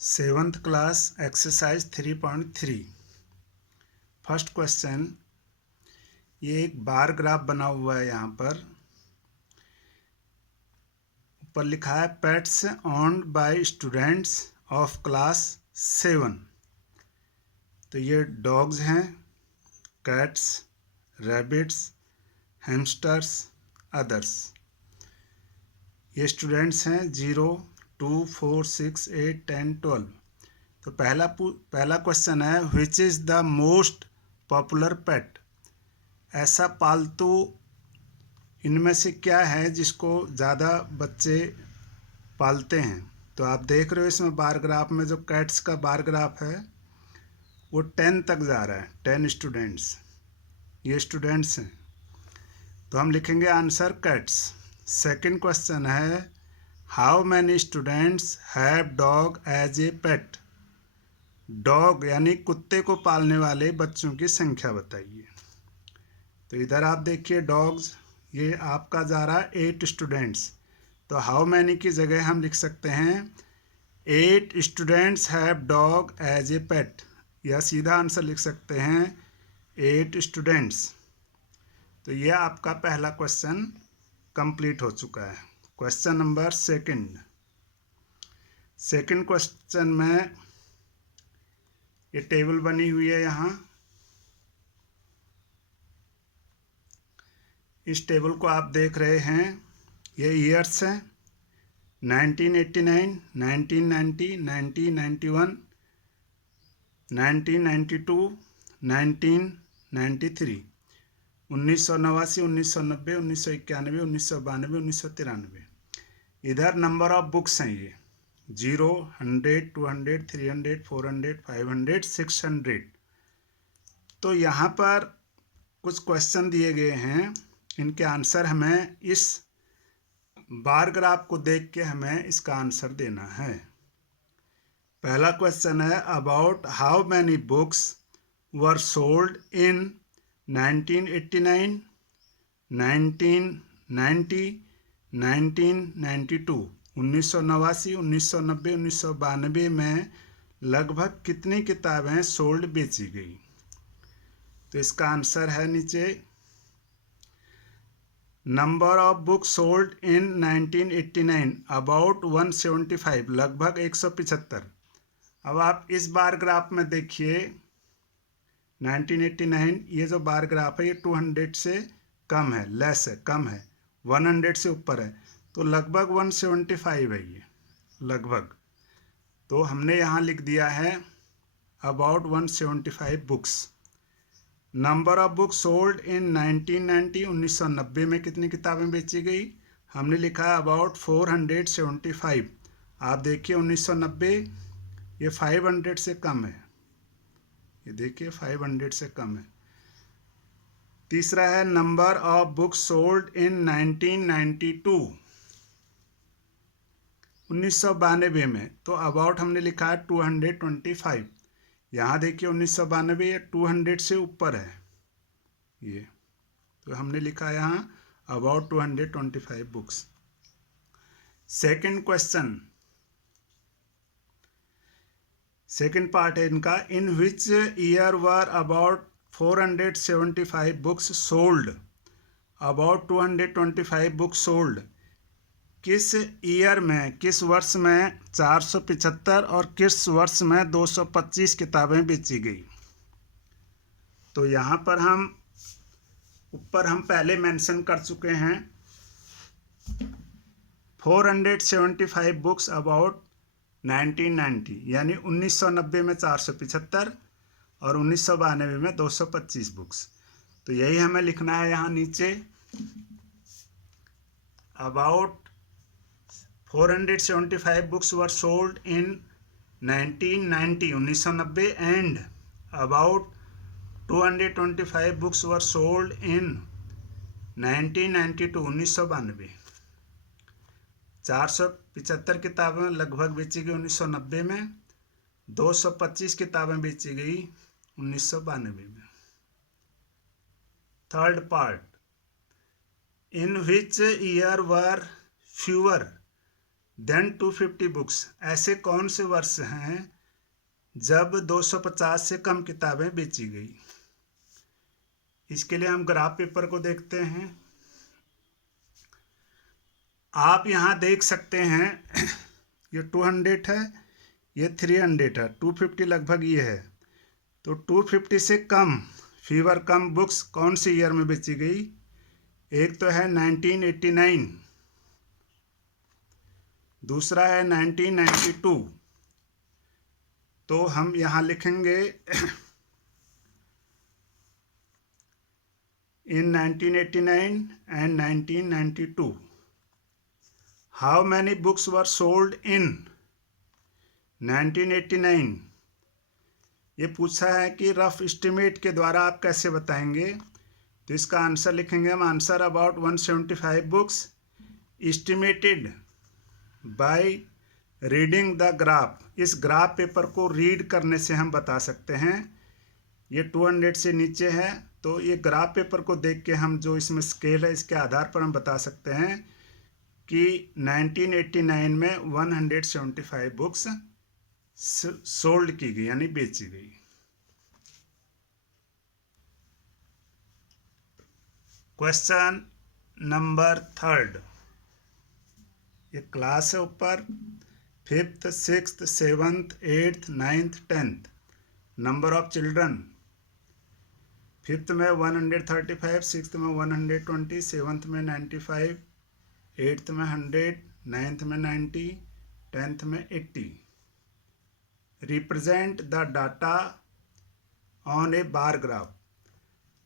Seventh class exercise 3.3। First question, ये एक bar graph बना हुआ है। यहाँ पर ऊपर लिखा है pets owned by students of class 7। तो ये डॉग्स हैं, कैट्स, रैबिट्स, हैमस्टर्स, अदर्स। ये स्टूडेंट्स हैं 0, 2, 4, 6, 8, 10, 12। तो पहला क्वेश्चन है, which is the most popular pet. ऐसा पालतू इनमें से क्या है जिसको ज़्यादा बच्चे पालते हैं। तो आप देख रहे हो इसमें बार ग्राफ में जो कैट्स का बार ग्राफ है वो 10 तक जा रहा है, 10 स्टूडेंट्स, ये स्टूडेंट्स हैं। तो हम लिखेंगे आंसर कैट्स। सेकंड क्वेश्चन है, how many students have dog as a pet. Dog यानी कुत्ते को पालने वाले बच्चों की संख्या बताइए। तो इधर आप देखिए डॉग्स, ये आपका जा रहा है 8 स्टूडेंट्स। तो हाउ मैनी की जगह हम लिख सकते हैं 8 students have dog as a pet, या सीधा आंसर लिख सकते हैं 8 स्टूडेंट्स। तो ये आपका पहला क्वेश्चन कंप्लीट हो चुका है। क्वेश्चन नंबर सेकंड क्वेश्चन में ये टेबल बनी हुई है। यहाँ इस टेबल को आप देख रहे हैं, ये ईयर्स हैं 1989, 1990, 1991, 1992, 1993, 1989, 1990, 1991, 1992, 1993। इधर नंबर ऑफ बुक्स हैं ये 0, 100, 200, 300, 400, 500, 600। तो यहाँ पर कुछ क्वेश्चन दिए गए हैं, इनके आंसर हमें इस बार ग्राफ को देख के हमें इसका आंसर देना है। पहला क्वेश्चन है, about how many books were sold in 1989, 1990, 1992। 1989, 1990, 1992 में लगभग कितनी किताबें सोल्ड बेची गई। तो इसका आंसर है नीचे, number of book sold in 1989 about 175, लगभग 175। अब आप इस बार ग्राफ में देखिए 1989, ये जो बार ग्राफ है ये 200 से कम है, लेस है, कम है, 100 से ऊपर है, तो लगभग 175 है ये, लगभग। तो हमने यहाँ लिख दिया है about 175 books. Number of books sold in 1990, 1990 में कितनी किताबें बेची गई, हमने लिखा है अबाउट 475। आप देखिए 1990 ये 500 से कम है, ये देखिए 500 से कम है। तीसरा है number of books sold in 1992, 1992 में, तो अबाउट हमने लिखा है 225। यहाँ देखिए 1992 ये 200 से ऊपर है ये, तो हमने लिखा यहाँ about 225 books. Second question, second part है इनका, in which year were about 475 books sold, about 225 books sold. किस ईयर में, किस वर्ष में 475 और किस वर्ष में 225 किताबें बेची गई। तो यहाँ पर हम ऊपर हम पहले मेंशन कर चुके हैं 475 बुक्स अबाउट 1990, यानी 1990 में 475 और 1992 में 225 बुक्स। तो यही हमें लिखना है यहाँ नीचे, about 475 books were sold in 1990, 1990, and about 225 books were sold in 1992, 1992। 475 किताबें लगभग बेची गई 1990 में, 225 किताबें बेची गई 1992 में। Third part, in which year were fewer than 250 books. ऐसे कौन से वर्ष हैं जब 250 से कम किताबें बेची गई? इसके लिए हम ग्राफ पेपर को देखते हैं। आप यहाँ देख सकते हैं ये 200 है, ये 300 है, 250 लगभग ये है। तो 250 से कम, फीवर कम बुक्स कौन सी ईयर में बेची गई? एक तो है 1989, दूसरा है 1992। तो हम यहाँ लिखेंगे in 1989 and 1992 how many books were sold in 1989? ये पूछा है कि रफ एस्टिमेट के द्वारा आप कैसे बताएंगे। तो इसका आंसर लिखेंगे हम, answer about 175 books estimated by reading the graph. इस ग्राफ पेपर को रीड करने से हम बता सकते हैं। ये 200 से नीचे है, तो ये ग्राफ पेपर को देख के हम जो इसमें स्केल है इसके आधार पर हम बता सकते हैं कि 1989 में 175 बुक्स सोल्ड की गई यानी बेची गई। क्वेश्चन नंबर 3, ये क्लास है ऊपर 5th 6th 7th 8th 9th 10th। Number of children 5th में 135, 6th में 120, 7th में 95, 8th में 100, 9th में 90, 10th में 80। Represent the data on A bar graph.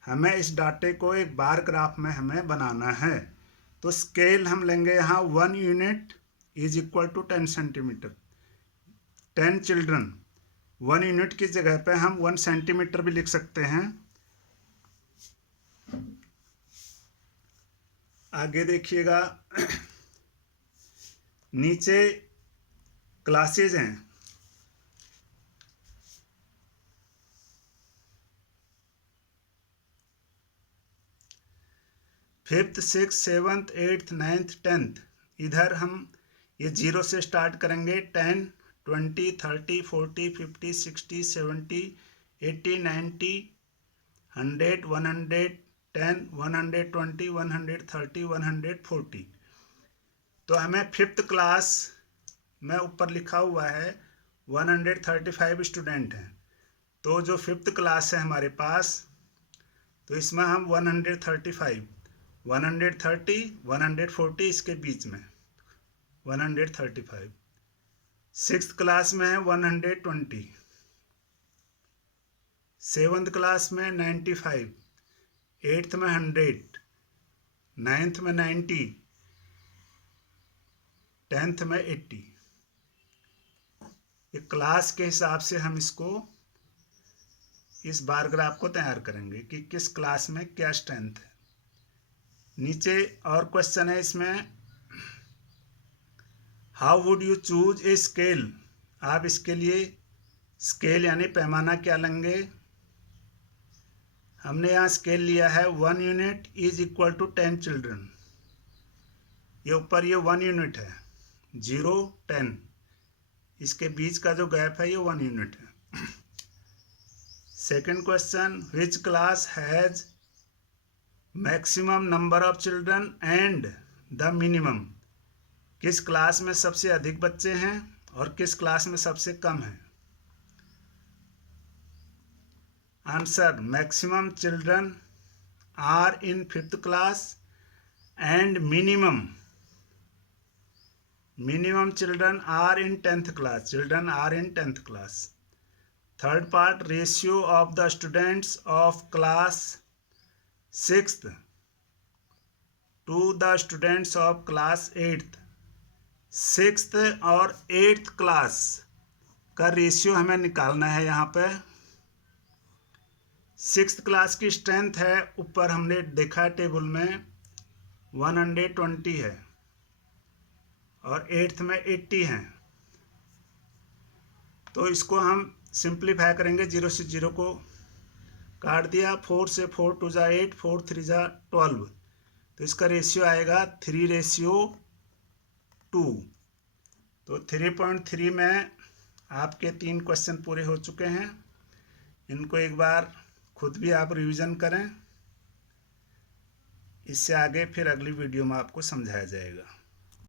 हमें इस डाटे को एक बार ग्राफ में हमें बनाना है। तो स्केल हम लेंगे यहाँ 1 unit is equal to 10 centimetre. 10 children, 1 unit की जगह पे हम 1 सेंटीमीटर भी लिख सकते हैं। आगे देखिएगा नीचे क्लासेज हैं। 5th 6th 7th 8th 9th 10th। इधर हम ये 0 से स्टार्ट करेंगे। 10 20 30 40 50 60 70 80 90 100 110 120 130 140। तो हमें 5th क्लास में ऊपर लिखा हुआ है 135 स्टूडेंट हैं। तो जो 5th क्लास है हमारे पास, तो इसमें हम 135 130 140 इसके बीच में 135। 6th क्लास में है 120, 7th क्लास में 95, 8th में 100, 9th में 90, 10th में 80। ये क्लास के हिसाब से हम इसको इस बार ग्राफ को तैयार करेंगे कि किस क्लास में क्या स्ट्रेंथ है। नीचे और क्वेश्चन है इसमें, how would you choose a scale. आप इसके लिए स्केल यानी पैमाना क्या लेंगे। हमने यहाँ स्केल लिया है 1 unit is equal to 10 children. ये ऊपर ये 1 यूनिट है, 0 10, इसके बीच का जो गैप है ये 1 यूनिट है। Second question, which class has maximum number of children and the minimum. किस क्लास में सबसे अधिक बच्चे हैं और किस क्लास में सबसे कम है। Answer, maximum children are in 5th class and minimum children are in 10th class. Children are in 10th class. Third part, ratio of the students of class 6th to the students of class 8th। 6th और 8th class का ratio हमें निकालना है। यहाँ पे 6th class की strength है, ऊपर हमने देखा टेबल में 120 है और 8th में 80 है। तो इसको हम सिंप्लीफाई करेंगे, 0 से 0 को काट दिया, 4 से 4 2 जा 8, 4 3 जा 12। तो इसका रेशियो आएगा 3:2। तो 3.3 में आपके 3 क्वेश्चन पूरे हो चुके हैं। इनको एक बार खुद भी आप रिवीजन करें, इससे आगे फिर अगली वीडियो में आपको समझाया जाएगा।